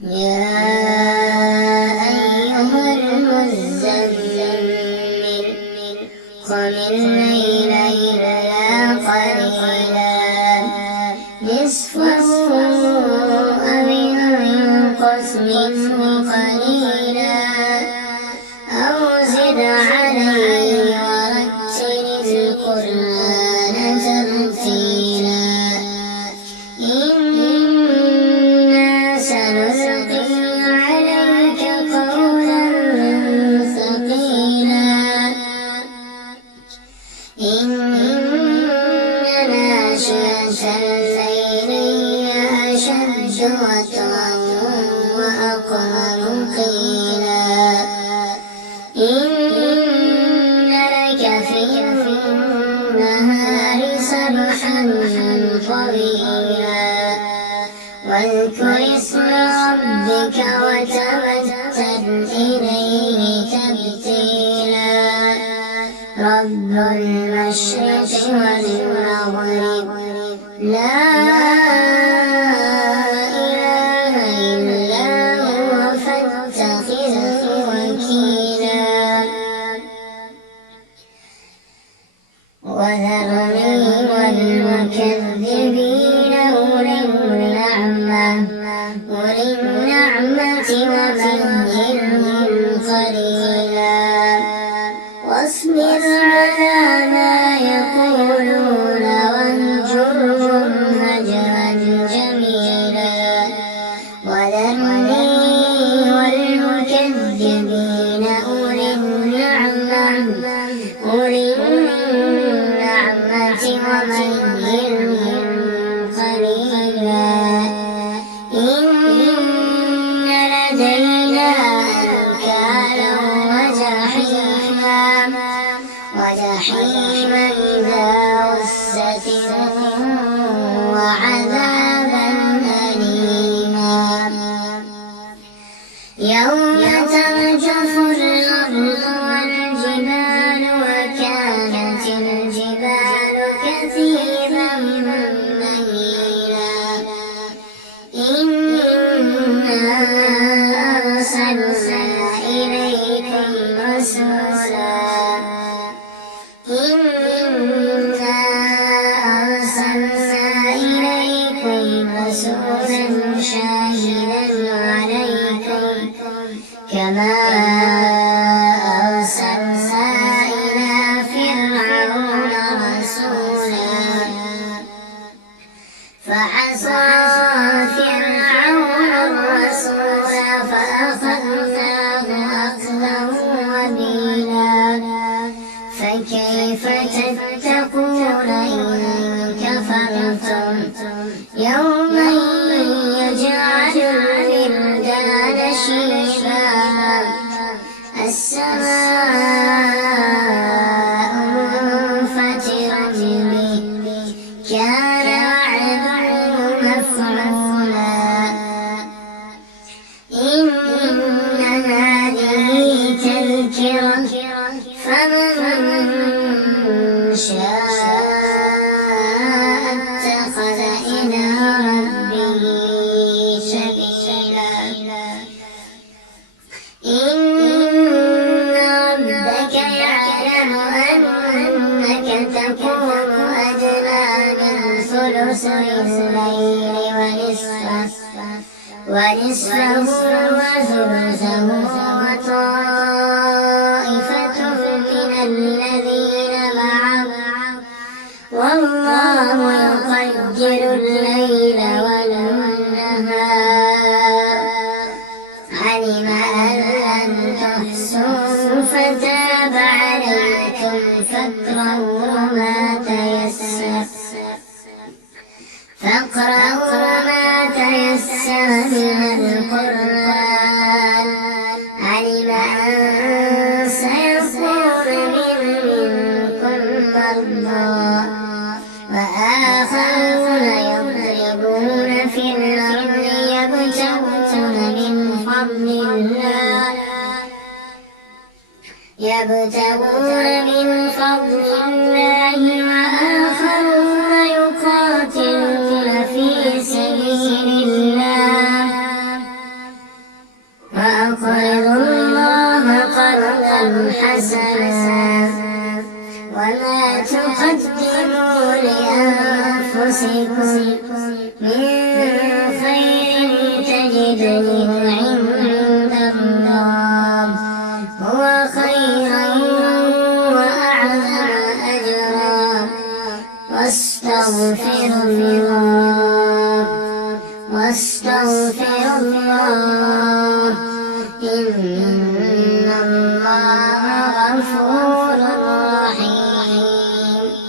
يا أيها المزمل قم الليل إلا قليلا نصفه أو انقص منه قليلا أو زد عليه ورتل القرآن ترتيلا إنا سنلقي عليك قولا ثقيلا إن ناشئة الليل هي أشد وطئا وأقوم قيلا إن لك في النهار سبحا طويلا واذكر اسم ربك وتبتل إليه تبتيلا رب المشرق والمغرب لا إله إلا هو فاتخذه وكيلا وذرني والمكذبين أولي النعمة ومهلهم قليلا واصبر على ما يقولون واهجرهم هجرا جميلا وذرني والمكذبين أولي النعمة ومهلهم قليلا إن لدينا أنكالا وجحيما ذا غصة وعذابا أليما يوم ترجف الأرض والجبال وكانت الجبال كثيبا مهيلا إنا أرسلنا إليكم رسولا شاهدا عليكم كما أرسلنا إلى فرعون رسولا فعصى فرعون الرسول فأخذناه أخذا وبيلا فكيف تتقون إن كفرتم يوما يجعل الولدان شيبا السماء منفطر به كان وعده مفعولا إن هذه تذكرة فمن شاء اتخذ إلى ربه سبيلا إن ربك يعلم أنك تقوم أدنى من ثلثي الليل ونصفه وثلثه وطائفة من الذين معه والله يقدر الليل والنهار علم أن لن تحصوا فتاب عليكم فاقرؤوا ما تيسر من القرآن علم أن سيكون منكم مرضى وآخرون يضربون في الأرض يبتغون من فضل الله وآخرون يقاتلون في سبيل الله حسنا وما تقدموا لأنفسكم من خير تجدوه عند الله هو خيرا وأعظم أجرا واستغفر الله إن